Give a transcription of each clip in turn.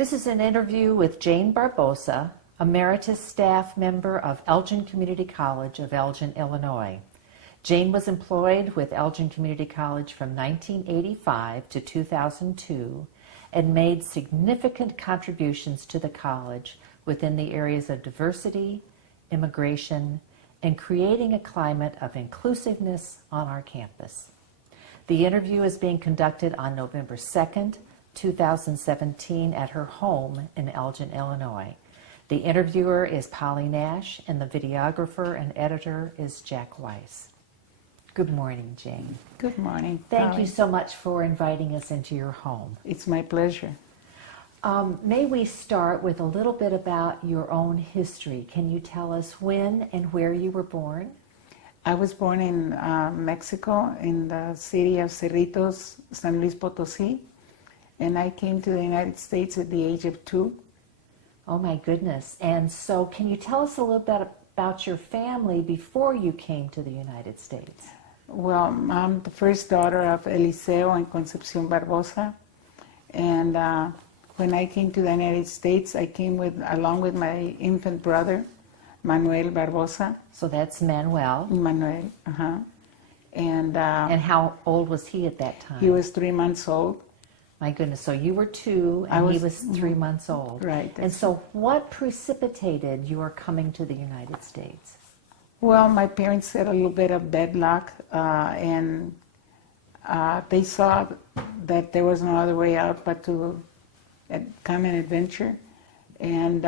This is an interview with Jane Barbosa, Emeritus Staff Member of Elgin Community College of Elgin, Illinois. Jane was employed with Elgin Community College from 1985 to 2002 and made significant contributions to the college within the areas of diversity, immigration, and creating a climate of inclusiveness on our campus. The interview is being conducted on November 2nd, 2017 at her home in Elgin, Illinois. The interviewer is Polly Nash and the videographer and editor is Jack Weiss. Good morning, Jane. Good morning. Thank you so much for inviting us into your home. It's my pleasure. May we start with a little bit about your own history? Can you tell us when and where you were born? I was born in Mexico, in the city of Cerritos, San Luis Potosí, and I came to the United States at the age of 2. Oh my goodness. And so can you tell us a little bit about your family before you came to the United States? Well, I'm the first daughter of Eliseo and Concepcion Barbosa, and when I came to the United States, I came along with my infant brother, Manuel Barbosa. So that's Manuel. Manuel, And how old was he at that time? He was 3 months old. My goodness, so you were 2 and he was 3 months old. Right. And so what precipitated your coming to the United States? Well, my parents had a little bit of bad luck, and they saw that there was no other way out but to come and adventure. And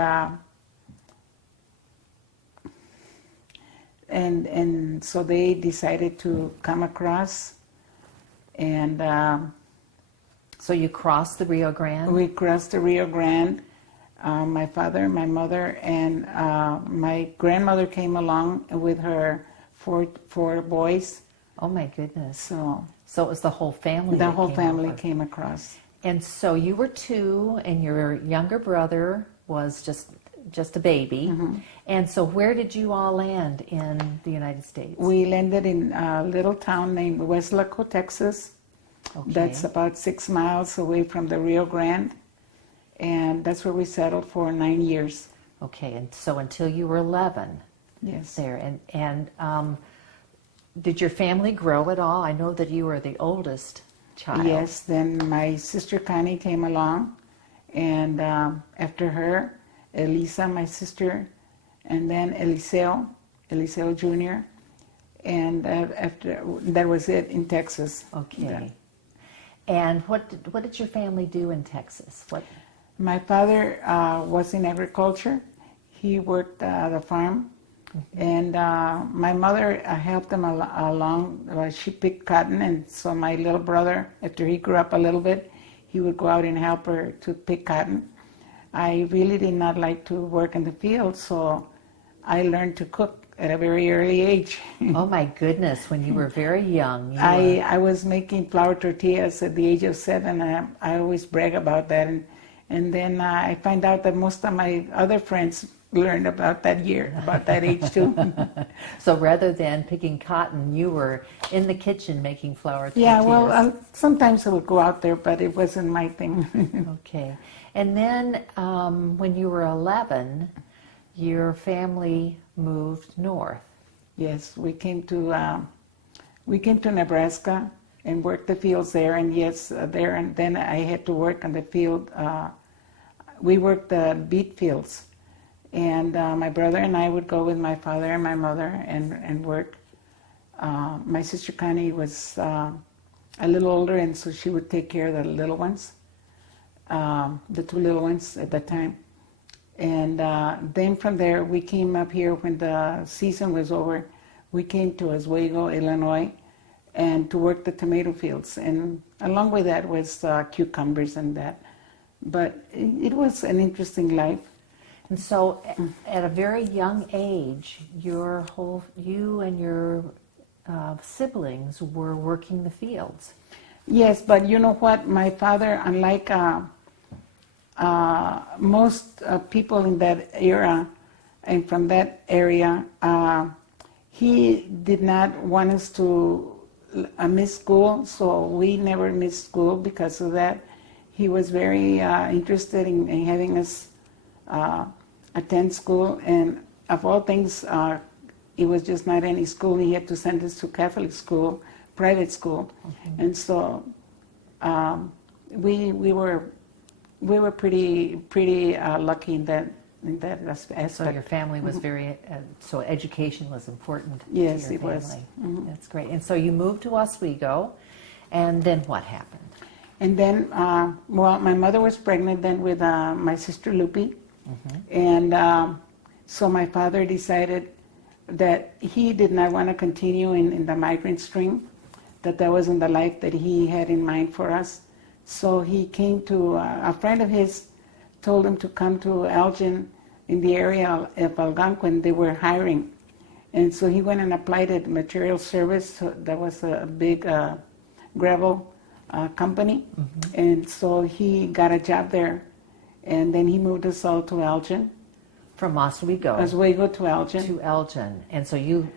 so they decided to come across, and so you crossed the Rio Grande? We crossed the Rio Grande. My father, my mother, and my grandmother came along with her four boys. Oh my goodness! So it was the whole family. The whole family came across. And so you were 2, and your younger brother was just a baby. Mm-hmm. And so where did you all land in the United States? We landed in a little town named Weslaco, Texas. Okay. That's about 6 miles away from the Rio Grande. And that's where we settled for 9 years. Okay, and so until you were 11. Yes. There, and did your family grow at all? I know that you were the oldest child. Yes, then my sister Connie came along, and after her, Elisa, my sister, and then Eliseo Jr., and after that was it in Texas. Okay. Yeah. And what did your family do in Texas? My father was in agriculture. He worked at the farm. Mm-hmm. And my mother helped him along. She picked cotton, and so my little brother, after he grew up a little bit, he would go out and help her to pick cotton. I really did not like to work in the field, so I learned to cook at a very early age. Oh my goodness, when you were very young. I was making flour tortillas at the age of 7. I always brag about that. And then I find out that most of my other friends learned about that age too. So rather than picking cotton, you were in the kitchen making flour tortillas. Yeah, well, sometimes I would go out there, but it wasn't my thing. Okay. And then when you were 11, your family moved north. Yes, we came to Nebraska and worked the fields there, and there, and then I had to work on the field. We worked the beet fields, and my brother and I would go with my father and my mother and work. My sister Connie was a little older, and so she would take care of the little ones, the 2 little ones at that time. And then from there, we came up here when the season was over. We came to Oswego, Illinois, and to work the tomato fields. And along with that was cucumbers and that. But it was an interesting life. And so at a very young age, you and your siblings were working the fields. Yes, but you know what? My father, unlike most people in that era and from that area, he did not want us to miss school, so we never missed school because of that. he was very interested in having us attend school, and of all things, it was just not any school. He had to send us to Catholic school, private school, and so we were pretty lucky in that aspect. So your family was very, so education was important Yes, to your it was. family. Mhm. That's great. And so you moved to Oswego, and then what happened? And then, well, my mother was pregnant then with my sister Lupe, and so my father decided that he did not want to continue in the migrant stream, that wasn't the life that he had in mind for us. So he came to, a friend of his told him to come to Elgin in the area of Algonquin. They were hiring. And so he went and applied at Material Service. So that was a big gravel company. And so he got a job there. And then he moved us all to Elgin. From Oswego To Elgin. to Elgin. And so you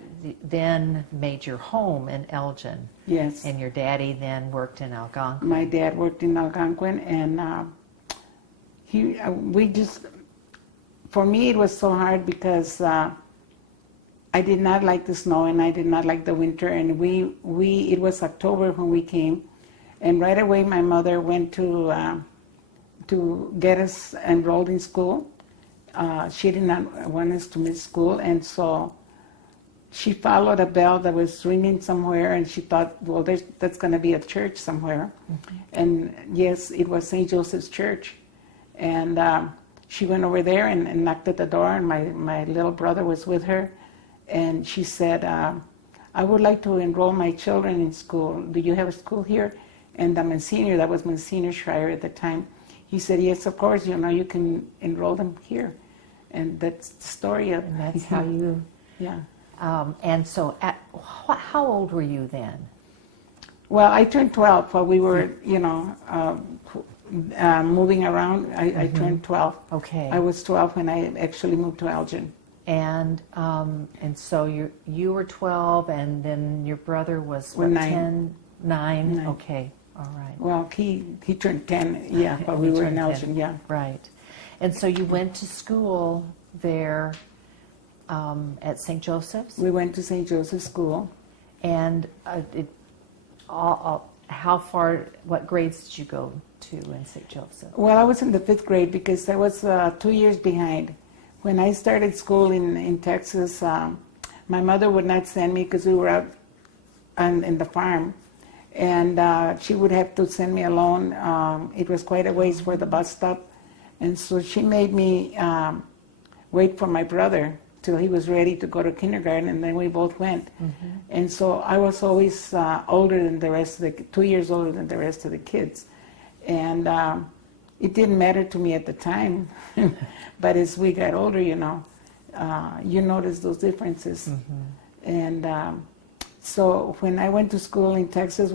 then made your home in Elgin. Yes. And your daddy then worked in Algonquin. My dad worked in Algonquin, and for me it was so hard because I did not like the snow and I did not like the winter, and it was October when we came, and right away my mother went to get us enrolled in school. She did not want us to miss school, and so she followed a bell that was ringing somewhere, and she thought, well, that's going to be a church somewhere. And yes, it was St. Joseph's Church. And she went over there and knocked at the door, and my little brother was with her. And she said, I would like to enroll my children in school. Do you have a school here? And the Monsignor, that was Monsignor Schreier at the time, he said, yes, of course, you can enroll them here. And that's the story of... And that's how you... Yeah. And so how old were you then? Well, I turned 12 while we were, moving around. I turned 12. Okay. I was 12 when I actually moved to Elgin. And so you were 12, and then your brother was what, 9. 10? 9? Nine. Okay, all right. Well, he turned 10, yeah, while we He were turned in 10. Elgin, yeah. Right. And so you went to school there at St. Joseph's? We went to St. Joseph's School. And how far, what grades did you go to in St. Joseph? Well, I was in the 5th grade because I was 2 years behind. When I started school in Texas, my mother would not send me because we were out in the farm. And she would have to send me alone. It was quite a ways for the bus stop. And so she made me wait for my brother till he was ready to go to kindergarten, and then we both went. And so I was always older than the rest of 2 years older than the rest of the kids. And it didn't matter to me at the time, but as we got older, you notice those differences. And so when I went to school in Texas,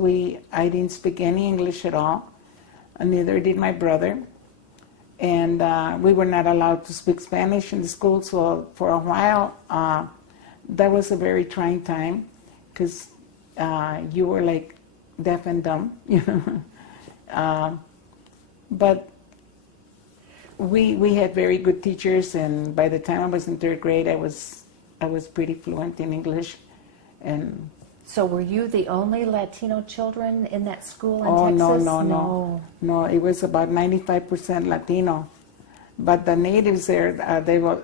I didn't speak any English at all, and neither did my brother. And we were not allowed to speak Spanish in the school, so for a while, that was a very trying time, because you were like deaf and dumb, but we had very good teachers, and by the time I was in 3rd grade, I was pretty fluent in English. And so were you the only Latino children in that school in Texas? No, it was about 95% Latino. But the natives there,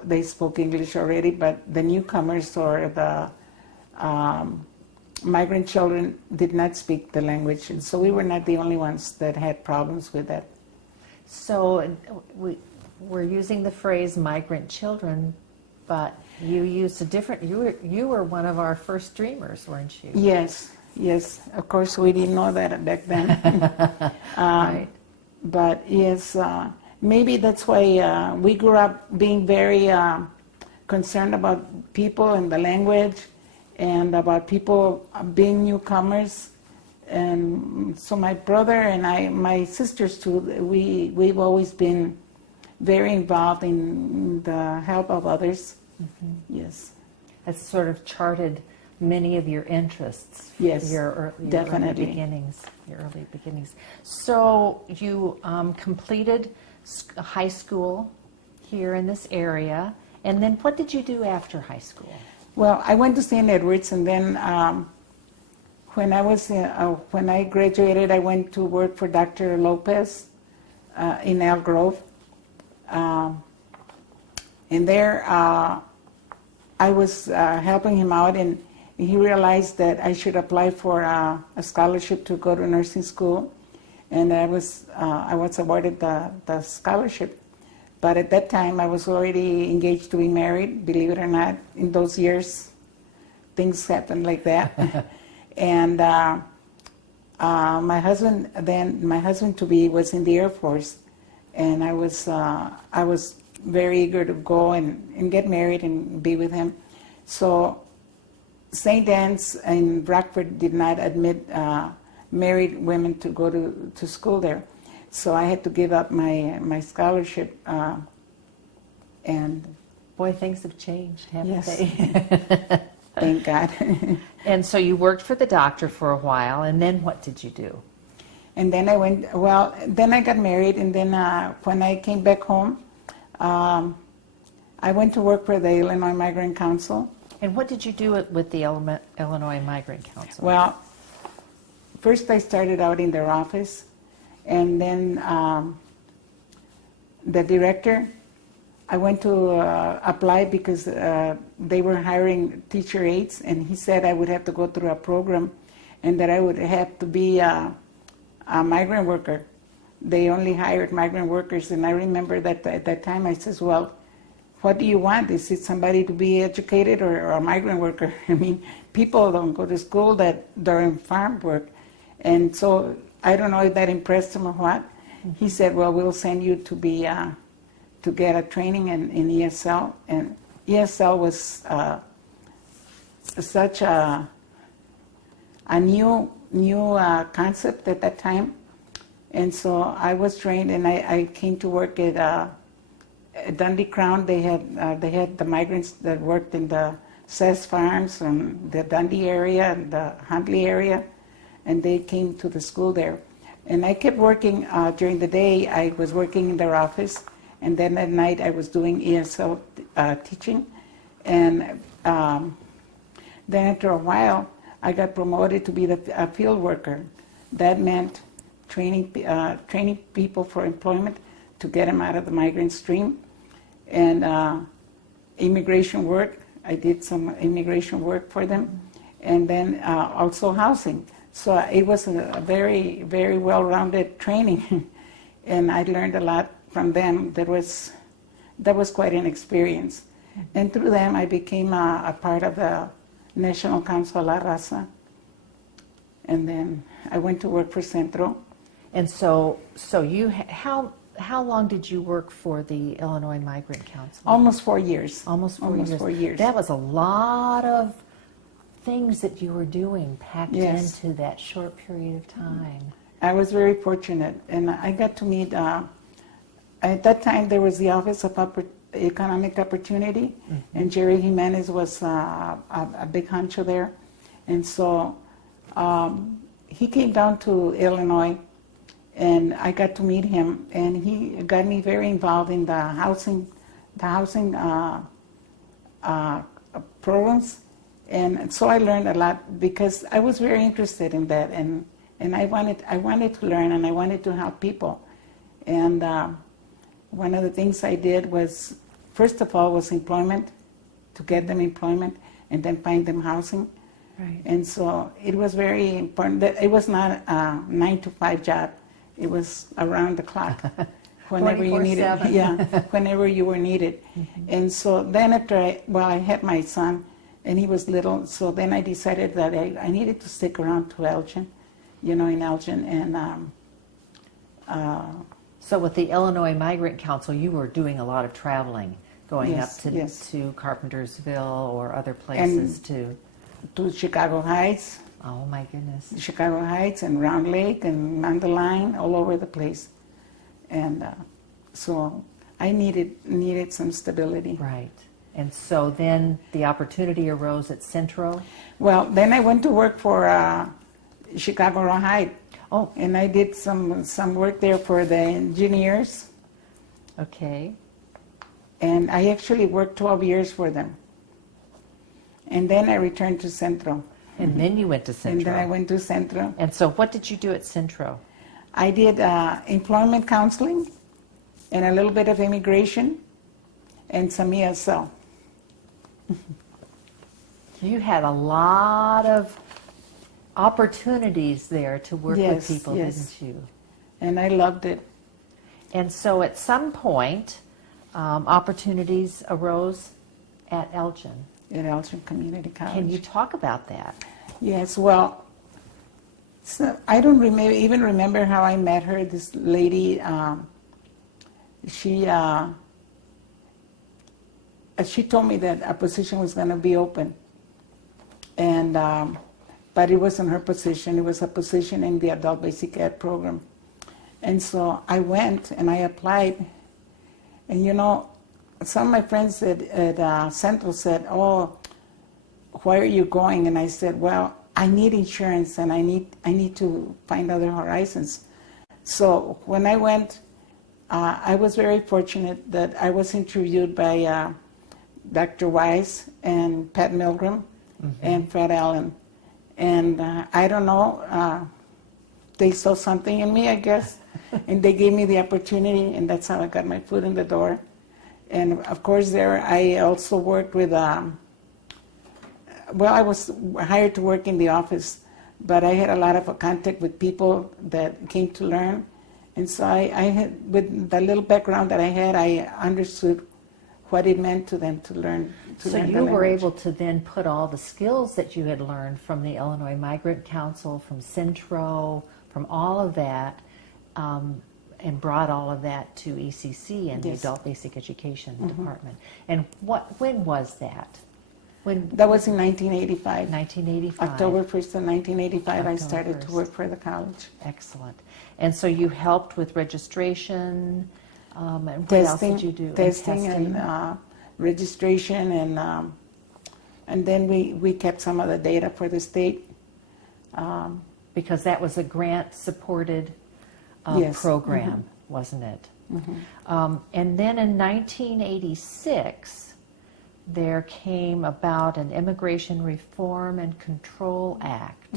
they spoke English already, but the newcomers or the migrant children did not speak the language. And so we were not the only ones that had problems with that. So we're using the phrase migrant children, but you used a different, you were one of our first dreamers, weren't you? Yes. Of course, we didn't know that back then. Right. But yes, maybe that's why we grew up being very concerned about people and the language, and about people being newcomers. And so my brother and my sisters too, we've always been very involved in the help of others. Yes. Has sort of charted many of your interests. Yes, Your definitely. early beginnings. So you completed high school here in this area, and then what did you do after high school? Well, I went to St. Edward's, and then when I graduated, I went to work for Dr. Lopez in Elk Grove. And there, I was helping him out, and he realized that I should apply for a scholarship to go to nursing school, and I was awarded the scholarship. But at that time, I was already engaged to be married. Believe it or not, in those years, things happened like that. And my husband to be was in the Air Force, and I was very eager to go and get married and be with him. So St. Anne's in Rockford did not admit married women to go to school there. So I had to give up my scholarship. And boy, things have changed, haven't yes. they? Thank God. And so you worked for the doctor for a while, and then what did you do? And then then I got married, and then when I came back home, I went to work for the Illinois Migrant Council. And what did you do with the Illinois Migrant Council? Well, first I started out in their office, and then the director, I went to apply because they were hiring teacher aides, and he said I would have to go through a program and that I would have to be a migrant worker. They only hired migrant workers, and I remember that at that time I says, well, what do you want? Is it somebody to be educated or a migrant worker? I mean, people don't go to school during farm work. And so I don't know if that impressed him or what. He said, well, we'll send you to be to get a training in ESL. And ESL was such a new concept at that time. And so I was trained, and I came to work at Dundee Crown. They had the migrants that worked in the Cess Farms and the Dundee area and the Huntley area, and they came to the school there. And I kept working during the day. I was working in their office, and then at night I was doing ESL teaching. And then after a while, I got promoted to be a field worker. That meant training people for employment to get them out of the migrant stream, and immigration work. I did some immigration work for them, and then also housing. So it was a very, very well-rounded training, and I learned a lot from them. That was quite an experience. And through them, I became a part of the National Council La Raza, and then I went to work for Centro. And so you how long did you work for the Illinois Migrant Council? Almost 4 years. Almost 4 years. That That was a lot of things that you were doing packed Yes. into that short period of time. I was very fortunate, and I got to meet, at that time there was the Office of Economic Opportunity, and Jerry Jimenez was a big honcho there. And so he came down to Illinois, and I got to meet him, and he got me very involved in the housing programs. And so I learned a lot because I was very interested in that, and I wanted to learn, and I wanted to help people. And one of the things I did was, first of all, was employment, to get them employment, and then find them housing. Right. And so it was very important that it was not a 9-to-5 job. It was around the clock, whenever you needed. 24/7. Yeah, whenever you were needed. And so then after I had my son, and he was little, so then I decided that I needed to stick around to Elgin, in Elgin. And So with the Illinois Migrant Council, you were doing a lot of traveling, going Yes, up yes. to Carpentersville or other places too. to Chicago Heights, Oh my goodness. Chicago Heights and Round Lake and Mandalay, all over the place. And so I needed some stability. Right. And so then the opportunity arose at Centro. Well, then I went to work for Chicago Rawhide. Oh, And I did some work there for the engineers. okay. And I actually worked 12 years for them. And then I returned to Centro. And then you went to Centro. And then I went to Centro. And so what did you do at Centro? I did employment counseling and a little bit of immigration and some ESL. You had a lot of opportunities there to work with people, didn't you? And I loved it. And so at some point, opportunities arose at Elgin. At Elgin Community College. Can you talk about that? Yes, well, so I don't even remember how I met her. This lady, she told me that a position was going to be open, and but it wasn't her position. It was a position in the adult basic ed program, and so I went and I applied, and you know, some of my friends at Central said, "Oh, why are you going?" And I said, "Well, I need insurance and I need to find other horizons." So when I went, I was very fortunate that I was interviewed by Dr. Wise and Pat Milgram and Fred Allen. And I don't know, they saw something in me, I guess, and they gave me the opportunity, and that's how I got my foot in the door. And of course there I also worked with, well, I was hired to work in the office, but I had a lot of contact with people that came to learn. And so I had, with the little background that I had, I understood what it meant to them to learn. So you were able to then put all the skills that you had learned from the Illinois Migrant Council, from Centro, from all of that, and brought all of that to ECC and the Adult Basic Education Department. And when was that? That was in 1985. 1985. October 1st of 1985, October I started 1st. to work for the college. Excellent. And so you helped with registration, and what else did you do? Testing and registration, and then we kept some of the data for the state. Because that was a grant-supported program, wasn't it? And then in 1986, there came about an Immigration Reform and Control Act.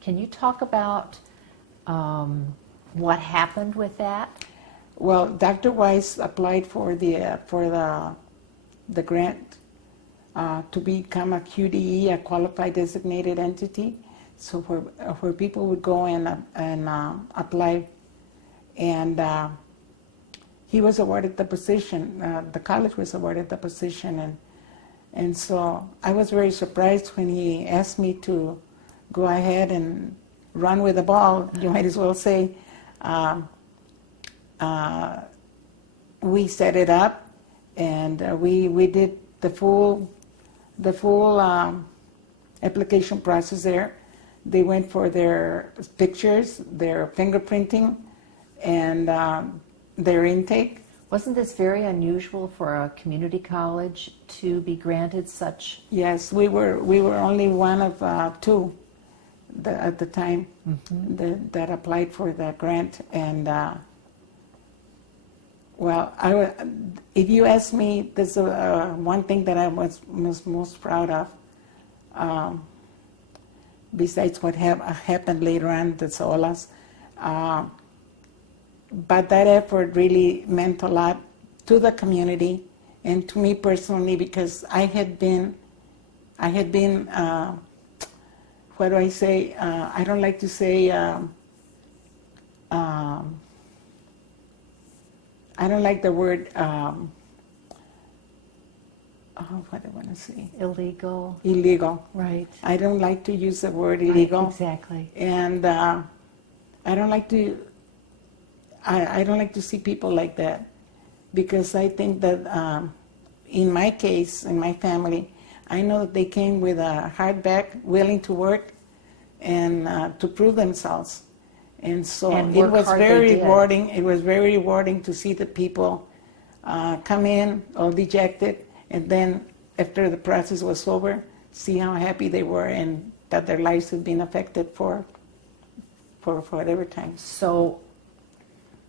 Can you talk about what happened with that? Well, Dr. Weiss applied for the grant to become a QDE, a qualified designated entity. So where people would go and apply, and he was awarded the position. The college was awarded the position, and so I was very surprised when he asked me to go ahead and run with the ball. You might as well say. We set it up, and we did the full application process there. They went for their pictures, their fingerprinting, and their intake. Wasn't this very unusual for a community college to be granted such? Yes, we were only one of two at the time that applied for the grant, and well, if you ask me, there's one thing that I was most proud of, besides what happened later on, that's OLAS. But that effort really meant a lot to the community and to me personally, because I had been, what do I say? I don't like to say, I don't like the word, what do I want to say? Illegal. Illegal. Right. I don't like to use the word illegal. Right, exactly. And I don't like to, I don't like to see people like that, because I think that in my case, in my family, I know that they came with a hard back, willing to work and to prove themselves. And so it was very rewarding. It was very rewarding to see the people come in all dejected and then after the process was over, see how happy they were and that their lives had been affected for whatever time. So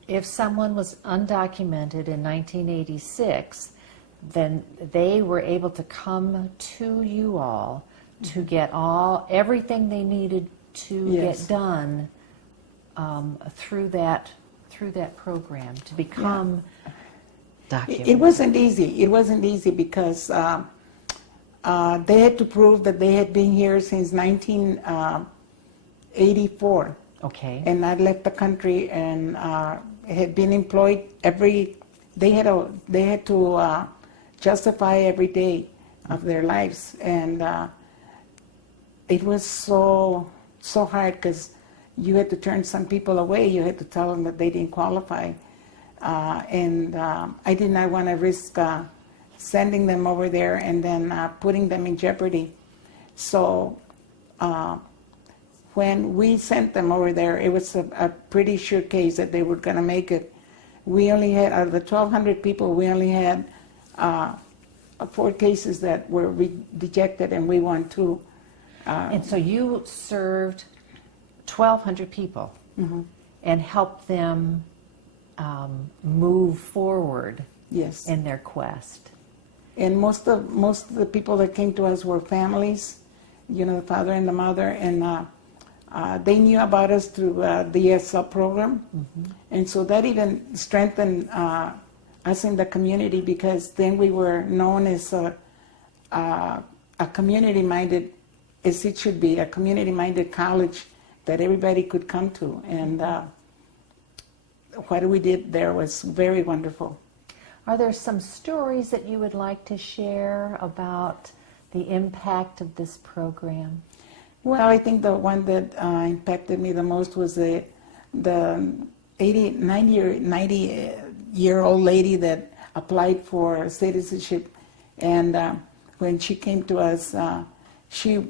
if someone was undocumented in 1986, then they were able to come to you all to get everything they needed to Yes. get done through that program to become documented. It wasn't easy. It wasn't easy because they had to prove that they had been here since 1984 Okay. and not left the country and had been employed they had to justify every day of their lives, and it was so hard because you had to turn some people away. You had to tell them that they didn't qualify, and I did not want to risk sending them over there and then putting them in jeopardy. So when we sent them over there, it was a pretty sure case that they were going to make it. We only had, out of the 1,200 people, we only had 4 cases that were rejected, and we won 2. And so you served 1,200 people and helped them move forward Yes. in their quest. And most of the people that came to us were families, the father and the mother, and they knew about us through the ESL program, and so that even strengthened us in the community, because then we were known as a community-minded, as it should be, a community-minded college that everybody could come to, and what we did there was very wonderful. Are there some stories that you would like to share about the impact of this program? Well, I think the one that impacted me the most was the 90-year-old lady that applied for citizenship, and when she came to us, she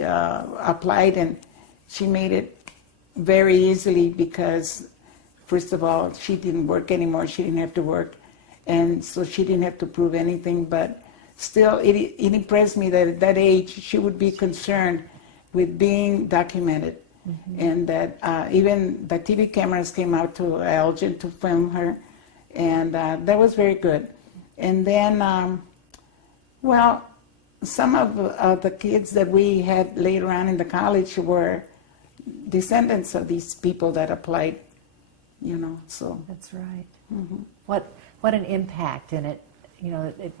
applied, and she made it very easily because, first of all, she didn't work anymore. She didn't have to work, and so she didn't have to prove anything, but still, it impressed me that at that age she would be concerned with being documented, and that even the TV cameras came out to Elgin to film her, and that was very good. And then, some of the kids that we had later on in the college were descendants of these people that applied, so. That's right. What an impact, and it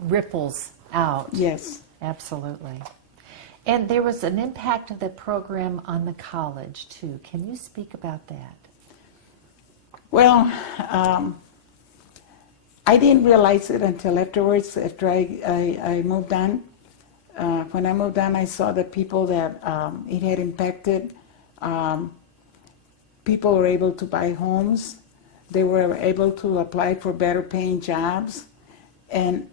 ripples out. Yes. Absolutely. And there was an impact of the program on the college, too. Can you speak about that? Well, I didn't realize it until afterwards, after I moved on. When I moved on, I saw the people that it had impacted. People were able to buy homes. They were able to apply for better paying jobs. And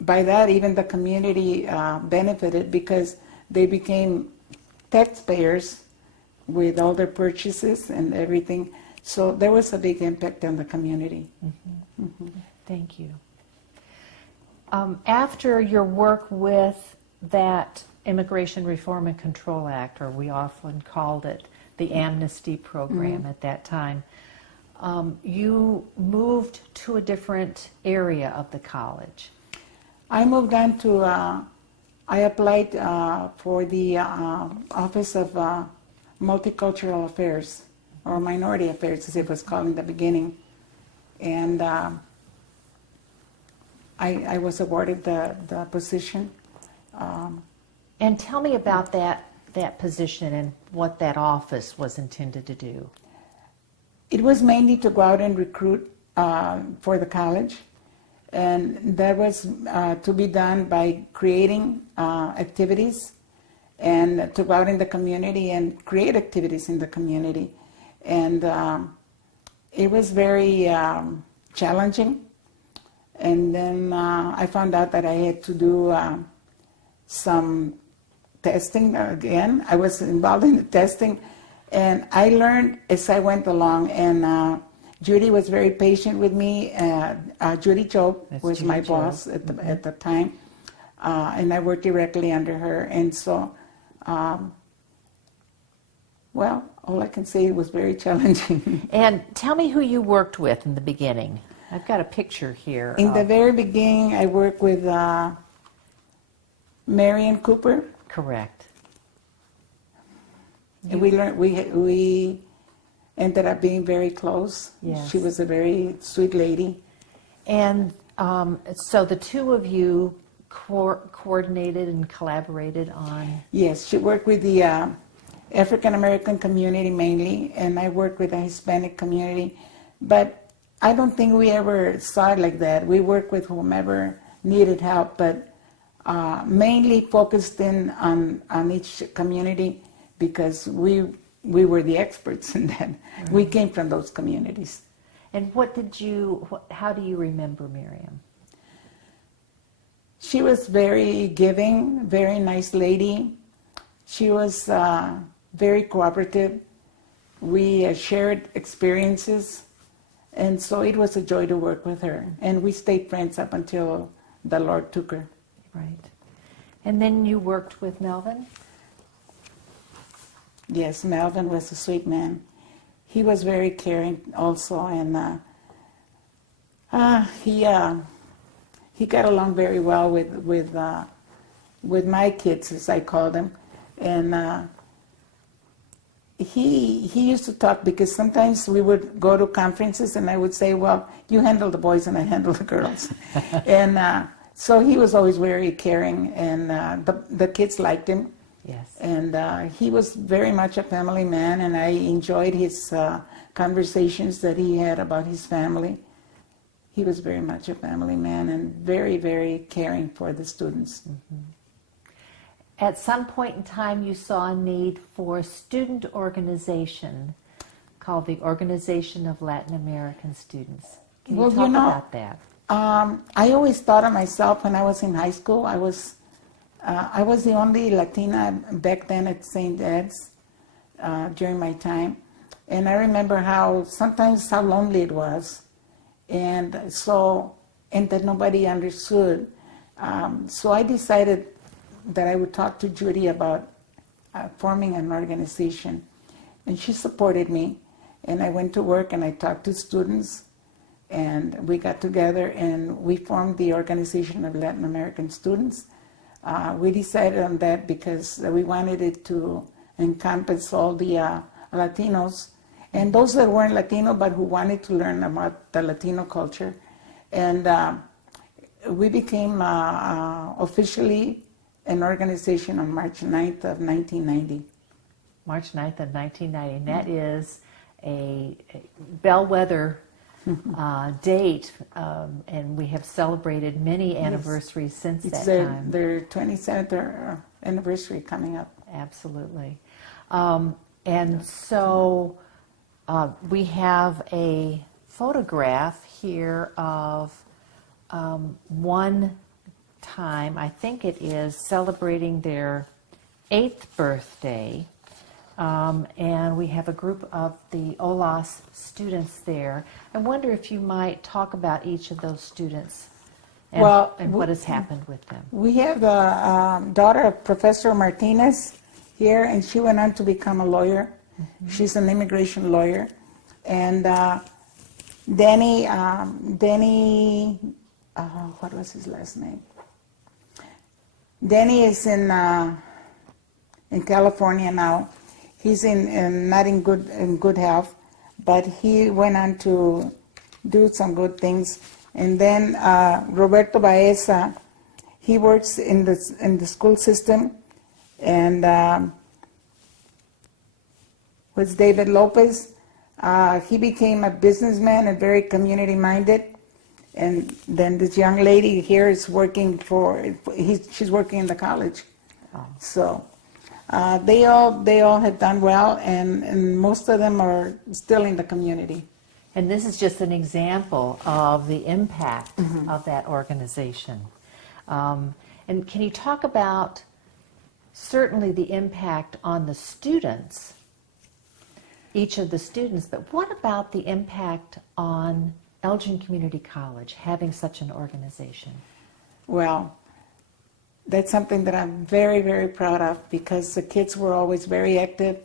by that, even the community benefited, because they became taxpayers with all their purchases and everything. So there was a big impact on the community. Thank you. After your work with that Immigration Reform and Control Act, or we often called it the amnesty program at that time, you moved to a different area of the college. I moved on to, I applied for the Office of Multicultural Affairs, or Minority Affairs, as it was called in the beginning. And I was awarded the position. And tell me about that position and what that office was intended to do. It was mainly to go out and recruit for the college. And that was to be done by creating activities, and to go out in the community and create activities in the community. And it was very challenging. And then I found out that I had to do some testing again. I was involved in the testing, and I learned as I went along. And Judy was very patient with me. Judy Job was my boss at the time, and I worked directly under her. And so, well, all I can say, it was very challenging. And tell me who you worked with in the beginning. I've got a picture here. In the very beginning, I worked with Marion Cooper. Correct. And we ended up being very close. Yes. She was a very sweet lady. And so the two of you coordinated and collaborated on... Yes, she worked with the African American community mainly, and I worked with the Hispanic community. But I don't think we ever saw it like that. We worked with whomever needed help, but mainly focused in on each community because we were the experts in that. Right. We came from those communities. And how do you remember Miriam? She was very giving, very nice lady. She was very cooperative. We shared experiences, and so it was a joy to work with her. And we stayed friends up until the Lord took her. Right. And then you worked with Melvin? Yes, Melvin was a sweet man. He was very caring also, and he got along very well with my kids, as I call them, and he used to talk because sometimes we would go to conferences, and I would say, "Well, you handle the boys, and I handle the girls," and so he was always very caring, and the kids liked him. Yes. And he was very much a family man, and I enjoyed his conversations that he had about his family. He was very much a family man and very, very caring for the students. Mm-hmm. At some point in time, you saw a need for a student organization called the Organization of Latin American Students. Can you talk about that? I always thought of myself when I was in high school. I was the only Latina back then at St. Ed's during my time. And I remember sometimes how lonely it was. And that nobody understood. So I decided that I would talk to Judy about forming an organization. And she supported me. And I went to work and I talked to students. And we got together and we formed the Organization of Latin American Students. We decided on that because we wanted it to encompass all the Latinos and those that weren't Latino but who wanted to learn about the Latino culture. And we became officially an organization on March 9th of 1990. March 9th of 1990. And that is a bellwether date, and we have celebrated many anniversaries since that time. It's their 27th anniversary coming up. Absolutely. And so we have a photograph here of one time, I think it is, celebrating their 8th birthday. And we have a group of the OLAS students there. I wonder if you might talk about each of those students and what has happened with them. We have the daughter of Professor Martinez here, and she went on to become a lawyer. Mm-hmm. She's an immigration lawyer. And Danny, what was his last name? Danny is in California now. He's not in good health, but he went on to do some good things. And then Roberto Baeza, he works in the school system, and with David Lopez, he became a businessman and very community-minded. And then this young lady here is working she's working in the college. Oh. So. They all have done well, and most of them are still in the community. And this is just an example of the impact of that organization. And can you talk about certainly the impact on the students, each of the students, but what about the impact on Elgin Community College having such an organization? Well, that's something that I'm very, very proud of because the kids were always very active.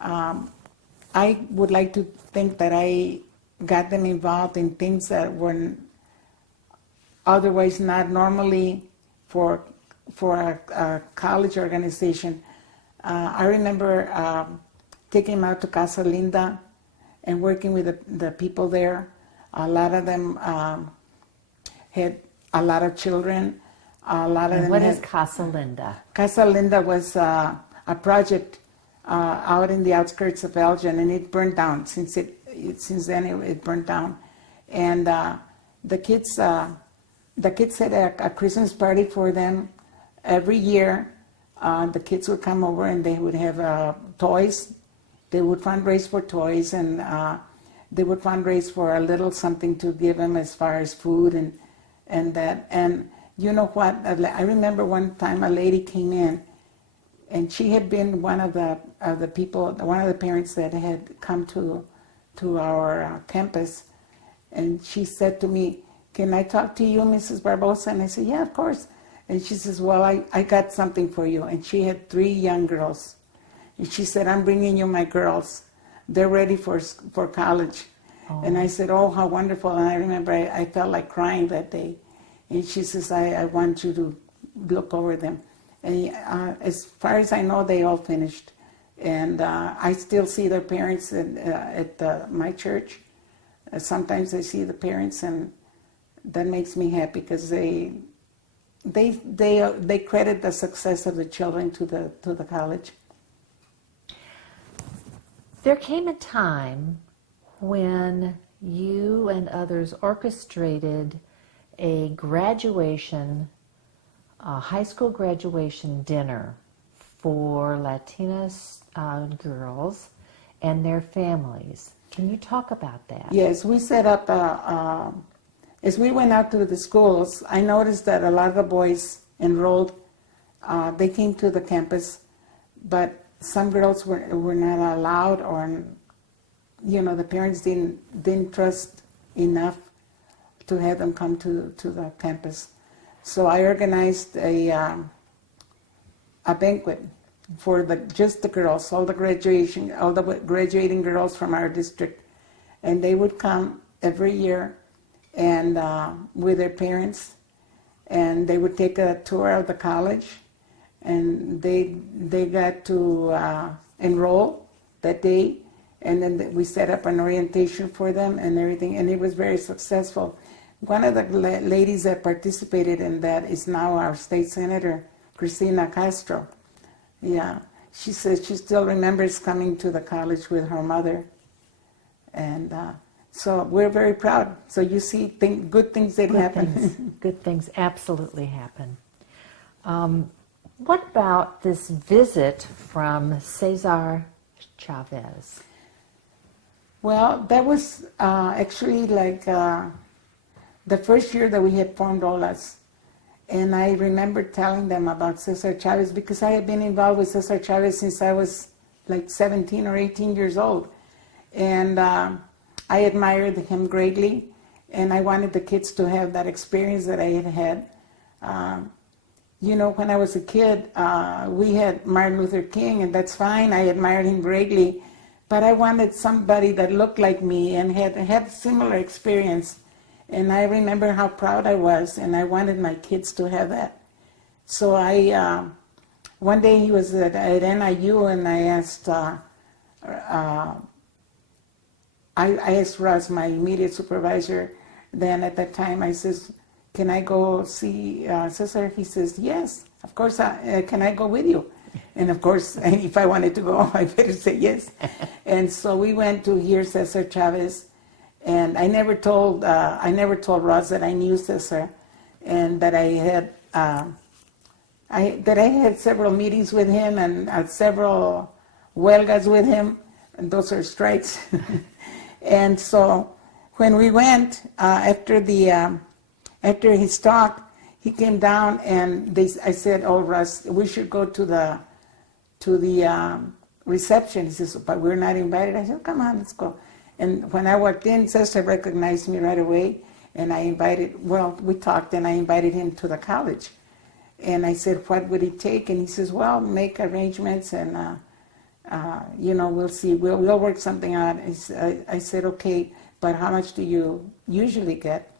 I would like to think that I got them involved in things that were otherwise not normally for a college organization. I remember taking them out to Casa Linda and working with the people there. A lot of them had a lot of children. A lot of And them what had, is Casa Linda? Casa Linda was a project out in the outskirts of Elgin, and it burned down. Since then it burned down, and the kids had a Christmas party for them every year. The kids would come over and they would have toys. They would fundraise for toys, and they would fundraise for a little something to give them as far as food and that. And you know what? I remember one time a lady came in, and she had been one of the people, one of the parents that had come to our campus, and she said to me, "Can I talk to you, Mrs. Barbosa?" And I said, "Yeah, of course." And she says, "Well, I got something for you." And she had 3 young girls. And she said, "I'm bringing you my girls. They're ready for college." Oh. And I said, "Oh, how wonderful." And I remember I felt like crying that day. And she says, I want you to look over them. And as far as I know, they all finished. And I still see their parents at my church. Sometimes I see the parents, and that makes me happy because they credit the success of the children to the college. There came a time when you and others orchestrated a graduation, a high school graduation dinner for Latina girls and their families. Can you talk about that? Yes, we set up, as we went out to the schools, I noticed that a lot of the boys enrolled, they came to the campus, but some girls were not allowed, or, the parents didn't trust enough to have them come to the campus. So I organized a banquet for just the girls, all the graduating girls from our district, and they would come every year and with their parents, and they would take a tour of the college, and they got to enroll that day, and then we set up an orientation for them and everything, and it was very successful. One of the ladies that participated in that is now our state senator, Cristina Castro. Yeah, she says she still remembers coming to the college with her mother, and so we're very proud. So you see, good things that happen. Good things absolutely happen. What about this visit from Cesar Chavez? Well, that was actually like the first year that we had formed OLAS. And I remember telling them about Cesar Chavez because I had been involved with Cesar Chavez since I was like 17 or 18 years old. And I admired him greatly, and I wanted the kids to have that experience that I had had. When I was a kid, we had Martin Luther King, and that's fine. I admired him greatly. But I wanted somebody that looked like me and had similar experience. And I remember how proud I was, and I wanted my kids to have that. So one day he was at NIU, and I asked Russ, my immediate supervisor, then at that time, I says, "Can I go see Cesar?" He says, "Yes, of course, can I go with you?" And of course, if I wanted to go, I better say yes. And so we went to hear Cesar Chavez. And I never told Ross that I knew Cesar, and that I had several meetings with him and several huelgas with him, and those are strikes. And so when we went after his talk, he came down and I said, "Oh, Russ, we should go to the reception." He says, "But we're not invited." I said, "Come on, let's go." And when I walked in, Cesar recognized me right away, and we talked, and I invited him to the college. And I said, what would it take? And he says, well, make arrangements and, we'll see. We'll work something out. I said, okay, but how much do you usually get?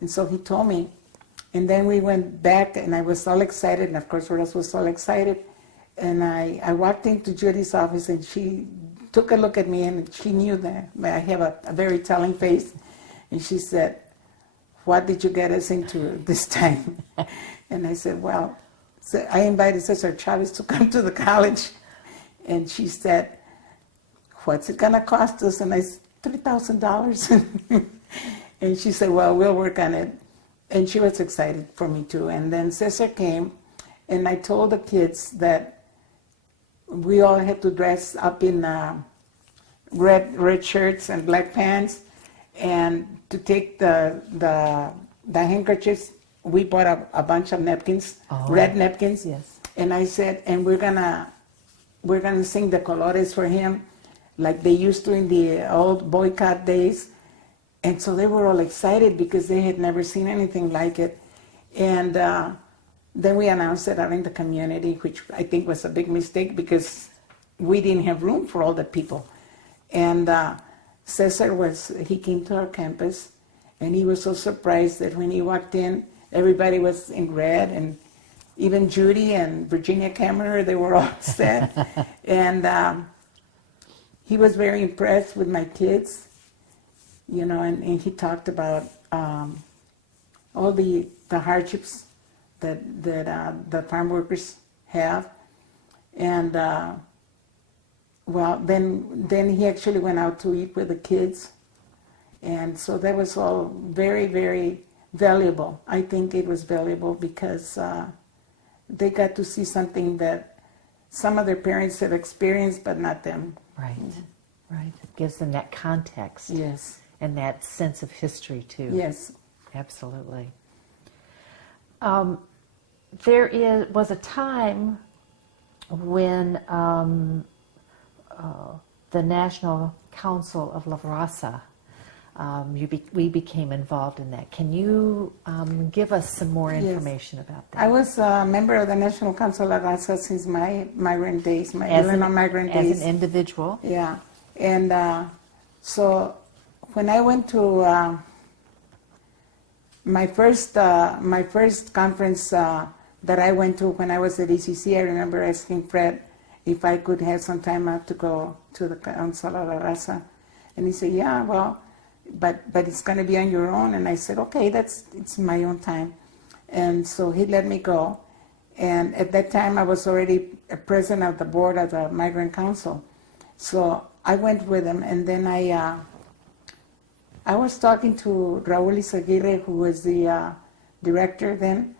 And so he told me. And then we went back, and I was all excited, and of course Raza was all excited. And I walked into Judy's office, and she took a look at me, and she knew that I have a very telling face. And she said, what did you get us into this time? And I said, well, so I invited Cesar Chavez to come to the college. And she said, what's it going to cost us? And I said, $3,000. And she said, well, we'll work on it. And she was excited for me too. And then Cesar came, and I told the kids that we all had to dress up in red shirts and black pants, and to take the handkerchiefs. We bought a bunch of napkins, red napkins. Yes. And I said, and we're gonna sing the colores for him, like they used to in the old boycott days. And so they were all excited because they had never seen anything like it. And then we announced it out in the community, which I think was a big mistake because we didn't have room for all the people. And Cesar he came to our campus, and he was so surprised that when he walked in, everybody was in red, and even Judy and Virginia Cameron, they were all set. And he was very impressed with my kids, and he talked about all the hardships that the farm workers have. And then he actually went out to eat with the kids. And so that was all very, very valuable. I think it was valuable because they got to see something that some of their parents have experienced, but not them. Right, right. It gives them that context. Yes. And that sense of history, too. Yes. Absolutely. Was a time when the National Council of La Raza, we became involved in that. Can you give us some more information about that? I was a member of the National Council of La Raza since my migrant days, Illinois migrant days. As an individual? Yeah. And so when I went to my first conference that I went to when I was at ECC, I remember asking Fred if I could have some time out to go to the Council of La Raza. And he said, yeah, well, but it's going to be on your own. And I said, okay, it's my own time. And so he let me go. And at that time, I was already a president of the board of the Migrant Council. So I went with him, and then I was talking to Raul Izaguirre, who was the director then,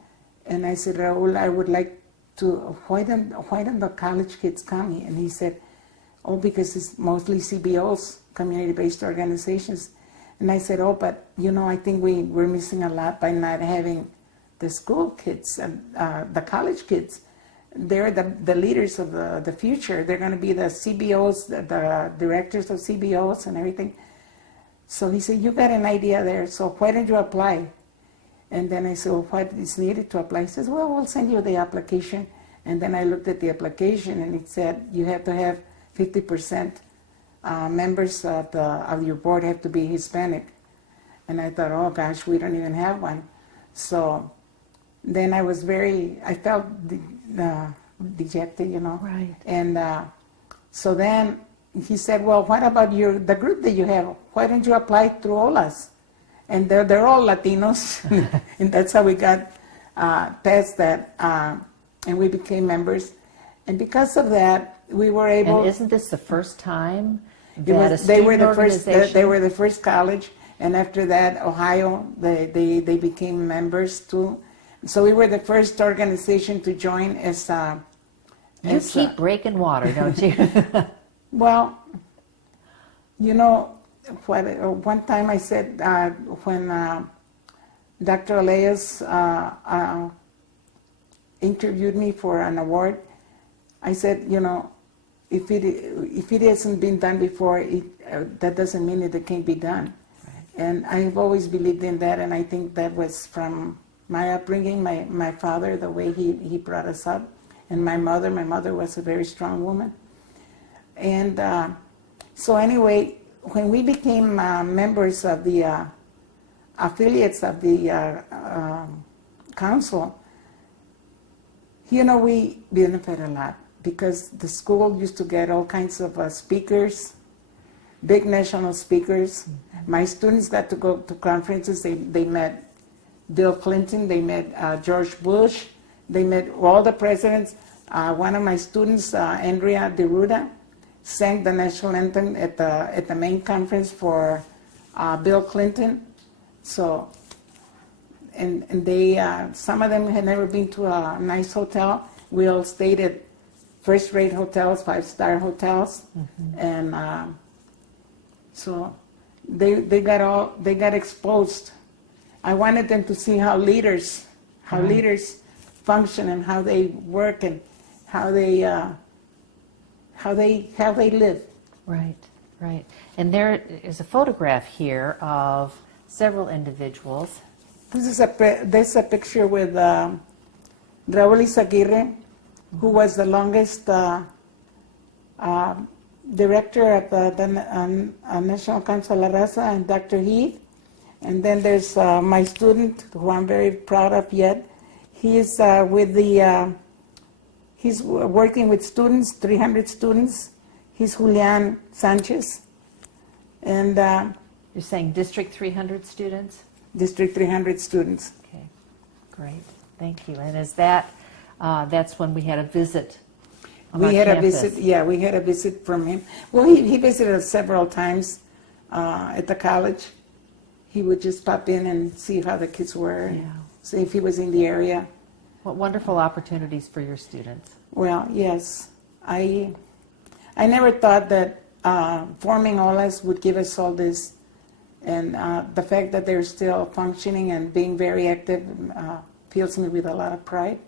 and I said, Raul, I would like to, why don't the college kids come? And he said, oh, because it's mostly CBOs, community-based organizations. And I said, oh, but I think we're missing a lot by not having the school kids and the college kids. They're the leaders of the future. They're going to be the CBOs, the directors of CBOs and everything. So he said, you got an idea there, so why don't you apply? And then I said, well, what is needed to apply? He says, well, we'll send you the application. And then I looked at the application, and it said you have to have 50% members of your board have to be Hispanic. And I thought, oh gosh, we don't even have one. So then I felt dejected, Right. And so then he said, well, what about the group that you have? Why don't you apply through OLAS? And they're all Latinos. And that's how we got past that. And we became members. And because of that, we were able... And isn't this the first time that a student they were the first college. And after that, Ohio, they became members too. So we were the first organization to join as... You keep breaking water, don't you? Well, one time I said when Dr. Elias interviewed me for an award, I said, if it hasn't been done before, that doesn't mean that it can't be done. Right. And I've always believed in that, and I think that was from my upbringing, my father, the way he brought us up, and my mother was a very strong woman. And so anyway, when we became members of the affiliates of the council, we benefited a lot because the school used to get all kinds of speakers, big national speakers. My students got to go to conferences. They met Bill Clinton, they met George Bush, they met all the presidents. One of my students, Andrea DeRuda, sang the national anthem at the main conference for Bill Clinton. So, and they, some of them had never been to a nice hotel. We all stayed at first-rate hotels, 5-star hotels, and so they got exposed. I wanted them to see how leaders function and how they work and how they live. Right, right. And there is a photograph here of several individuals. There's a picture with Raul Izaguirre, who was the longest director of the National Council La Raza, and Dr. Heath. And then there's my student, who I'm very proud of yet. He's he's working with students, 300 students. He's Julian Sanchez. And You're saying District 300 students? District 300 students. Okay, great, thank you. And is that, that's when we had a visit on our campus. We had a visit from him. Well, he visited us several times at the college. He would just pop in and see how the kids were, see if he was in the area. What wonderful opportunities for your students. Well, yes. I never thought that forming OLAS would give us all this, and the fact that they're still functioning and being very active fills me with a lot of pride.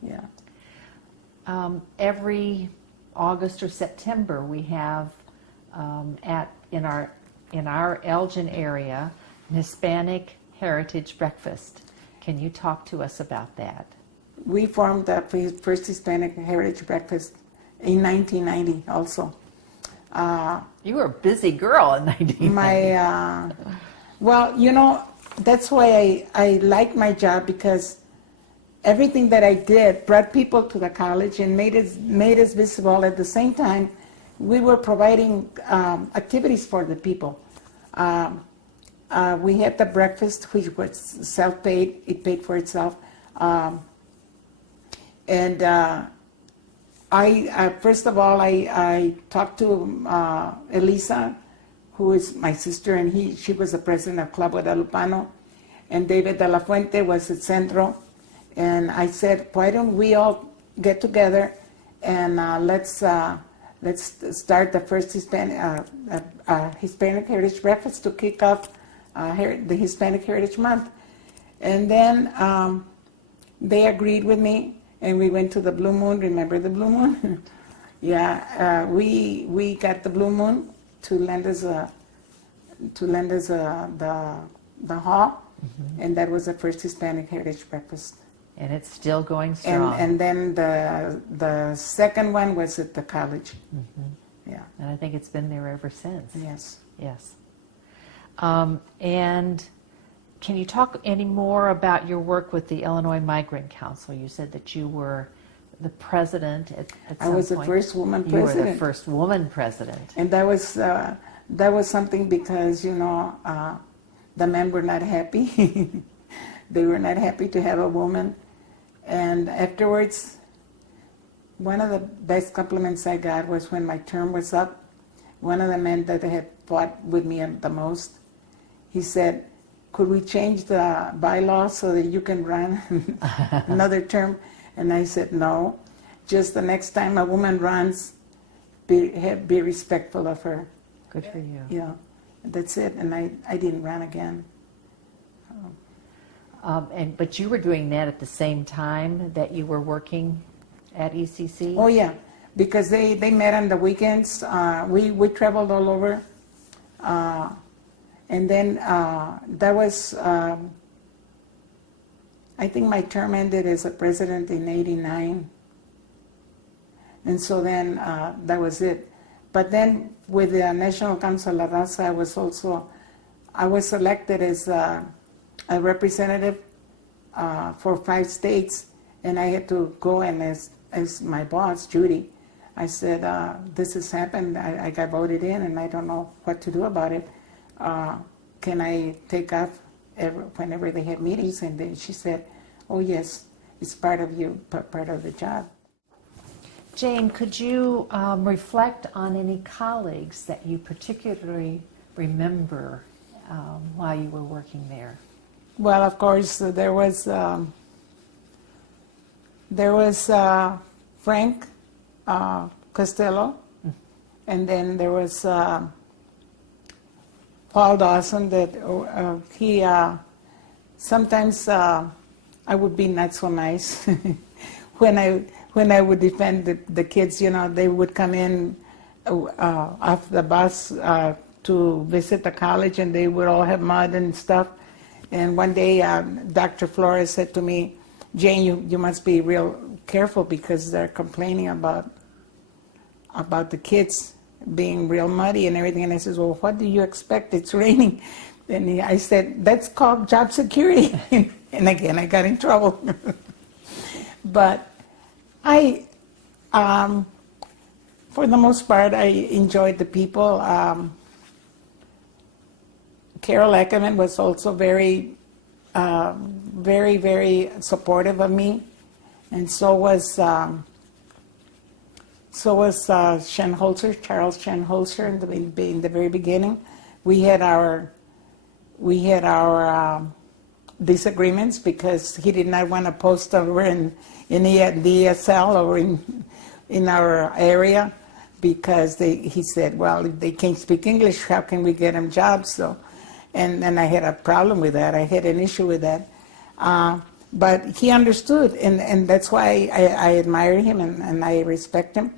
Yeah. Every August or September, we have in our Elgin area, an Hispanic Heritage Breakfast. Can you talk to us about that? We formed the first Hispanic Heritage Breakfast in 1990 also. You were a busy girl in 1990. Well, that's why I like my job, because everything that I did brought people to the college and made us visible. At the same time, we were providing activities for the people. We had the breakfast, which was self-paid. It paid for itself. First of all, I talked to Elisa, who is my sister, and she was the president of Club Guadalupano, and David de la Fuente was at Centro. And I said, why don't we all get together and let's start the first Hispanic Heritage Breakfast to kick off the Hispanic Heritage Month. And then they agreed with me, and we went to the Blue Moon. Remember the Blue Moon? Yeah, we got the Blue Moon to lend us the hall, and that was the first Hispanic Heritage Breakfast. And it's still going strong. And then the second one was at the college. Yeah. And I think it's been there ever since. Yes. Yes. And can you talk any more about your work with the Illinois Migrant Council? You said that you were the president at some point. I was the first woman president. You were the first woman president. And that was something because, the men were not happy. They were not happy to have a woman. And afterwards, one of the best compliments I got was when my term was up. One of the men that had fought with me the most, he said, could we change the bylaws so that you can run another term? And I said, no. Just the next time a woman runs, be respectful of her. Good for you. Yeah, that's it. And I didn't run again. But you were doing that at the same time that you were working at ECC? Oh yeah, because they met on the weekends. We traveled all over. And then that was I think my term ended as a president in '89. And so then that was it. But then with the National Council of Raza, I was elected as a representative for 5 states, and I had to go and as my boss, Judy, I said, this has happened, I got voted in and I don't know what to do about it. Can I take off whenever they had meetings? And then she said, oh yes, it's part of the job. Jane, could you reflect on any colleagues that you particularly remember while you were working there? Well, of course, there was Frank Costello, and then there was Paul Dawson. That he sometimes I would be not so nice when I would defend the kids. You know, they would come in off the bus to visit the college, and they would all have mud and stuff. And one day, Dr. Flores said to me, Jane, you must be real careful because they're complaining about the kids being real muddy and everything. And I said, well, what do you expect? It's raining. And I said, that's called job security. And again, I got in trouble. But I, for the most part, I enjoyed the people. Carol Ackerman was also very, very supportive of me, and so was Shenholzer, Charles Shenholzer, in the very beginning. We had our disagreements because he did not want to post over in the ESL over in our area because he said, well, if they can't speak English, how can we get them jobs? So. And I had a problem with that. I had an issue with that. But he understood, and that's why I admire him and I respect him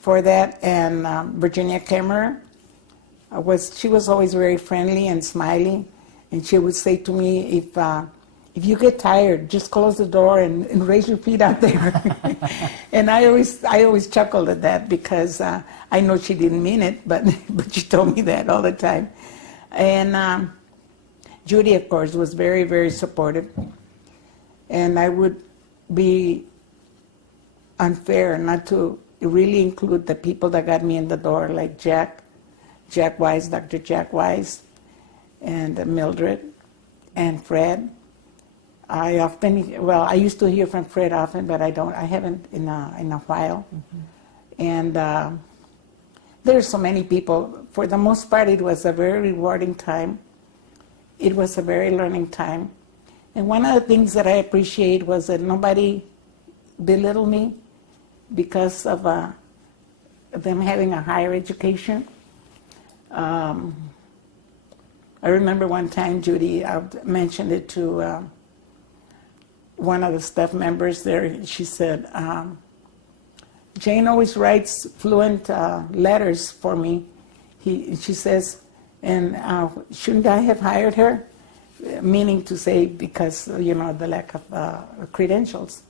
for that. And Virginia Kemmerer, she was always very friendly and smiley. And she would say to me, if you get tired, just close the door and raise your feet out there. And I always chuckled at that because I know she didn't mean it, but she told me that all the time. And Judy, of course, was very, very supportive. And I would be unfair not to really include the people that got me in the door, like Jack Wise, Dr. Jack Wise, and Mildred, and Fred. I used to hear from Fred often, but I haven't in a while. Mm-hmm. And there's so many people. For the most part, it was a very rewarding time. It was a very learning time. And one of the things that I appreciate was that nobody belittled me because of them having a higher education. I remember one time Judy mentioned it to one of the staff members there. She said, Jane always writes fluent letters for me. She says, and shouldn't I have hired her? Meaning to say because, the lack of credentials.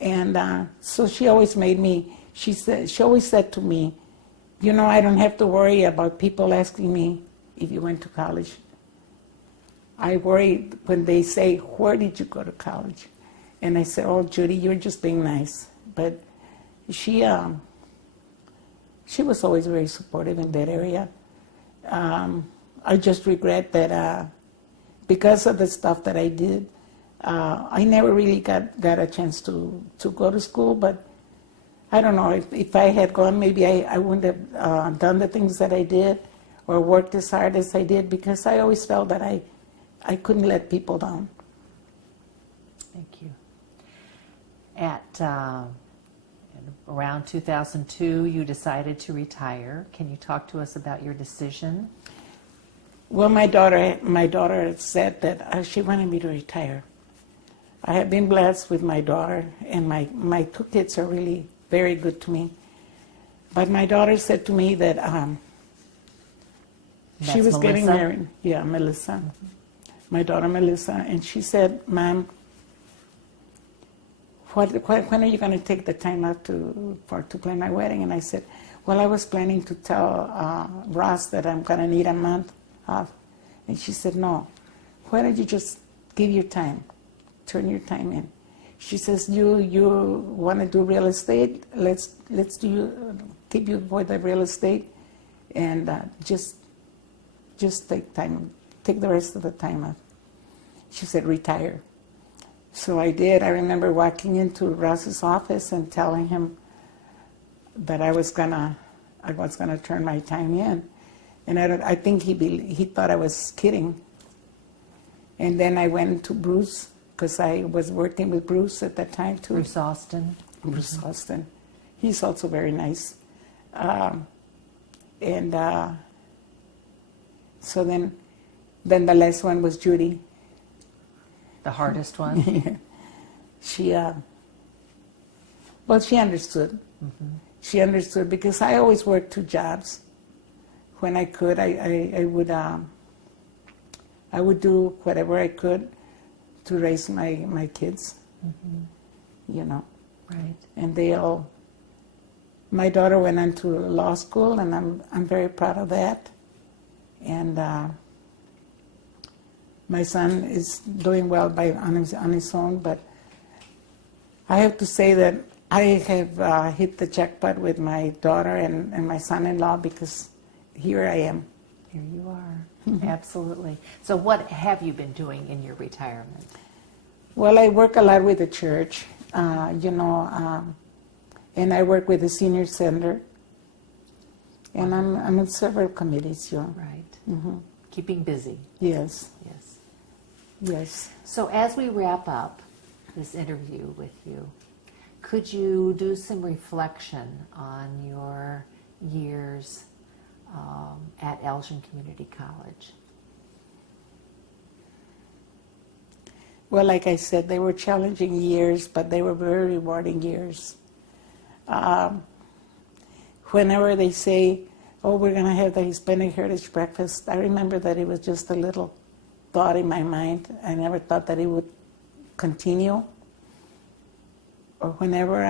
And so she always made me, she always said to me, I don't have to worry about people asking me if you went to college. I worry when they say, where did you go to college? And I said, oh, Judy, you're just being nice. But she was always very supportive in that area. I just regret that because of the stuff that I did, I never really got a chance to go to school. But I don't know, if I had gone, maybe I wouldn't have done the things that I did or worked as hard as I did, because I always felt that I couldn't let people down. Thank you. At around 2002, you decided to retire. Can you talk to us about your decision? Well, my daughter said that she wanted me to retire. I have been blessed with my daughter, and my 2 kids are really very good to me. But my daughter said to me that she was getting married. Yeah, Melissa. Mm-hmm. My daughter Melissa. And she said, Mom, when are you going to take the time out to plan my wedding? And I said, well, I was planning to tell Ross that I'm going to need a month off. And she said, no, why don't you just give your time, turn your time in. She says, you want to do real estate? Let's keep you for the real estate, and just take the rest of the time off. She said, retire. So I did. I remember walking into Ross's office and telling him that I was gonna turn my time in, and I think he thought I was kidding. And then I went to Bruce, because I was working with Bruce at that time too. Bruce Austin. Bruce Austin. He's also very nice. So then the last one was Judy. The hardest one? Yeah. She understood. Mm-hmm. She understood, because I always worked 2 jobs. When I could, I would do whatever I could to raise my kids, mm-hmm. you know. Right. And my daughter went on to law school, and I'm very proud of that. And my son is doing well on his own, but I have to say that I have hit the jackpot with my daughter and my son-in-law, because here I am. Here you are. Absolutely. So what have you been doing in your retirement? Well, I work a lot with the church, and I work with the senior center, and I'm in several committees. Right. Mm-hmm. Keeping busy. Yes. Yes. Yes. So as we wrap up this interview with you, could you do some reflection on your years at Elgin Community College? Well, like I said, they were challenging years, but they were very rewarding years. Whenever they say, oh, we're going to have the Hispanic Heritage Breakfast, I remember that it was just a little thought in my mind. I never thought that it would continue. Or whenever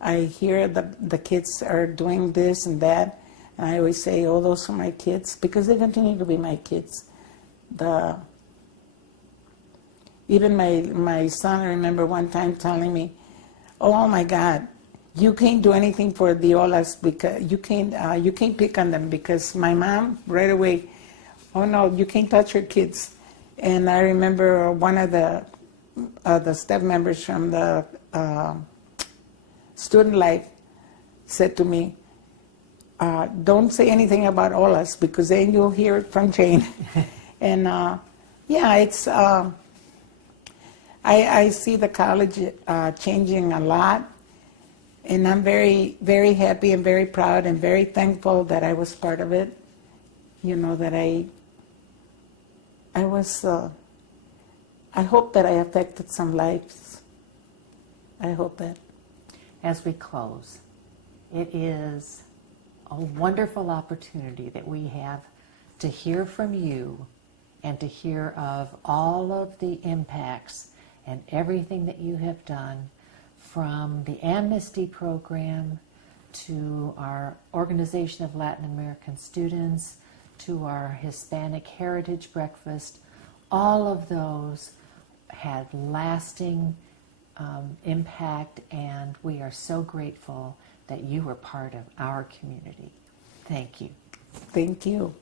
I hear the kids are doing this and that, and I always say, oh, those are my kids, because they continue to be my kids. Even my son, I remember one time telling me, oh my God, you can't do anything for the OLAS, because you can't pick on them, because my mom right away, oh no, you can't touch your kids. And I remember one of the staff members from the student life said to me, don't say anything about OLAS, because then you'll hear it from Jane. And yeah, it's I see the college changing a lot, and I'm very, very happy and very proud and very thankful that I was part of it. You know, that I was, I hope that I affected some lives. I hope that. As we close, it is a wonderful opportunity that we have to hear from you and to hear of all of the impacts and everything that you have done, from the amnesty program to our Organization of Latin American Students to our Hispanic Heritage Breakfast. All of those had lasting impact, and we are so grateful that you were part of our community. Thank you. Thank you.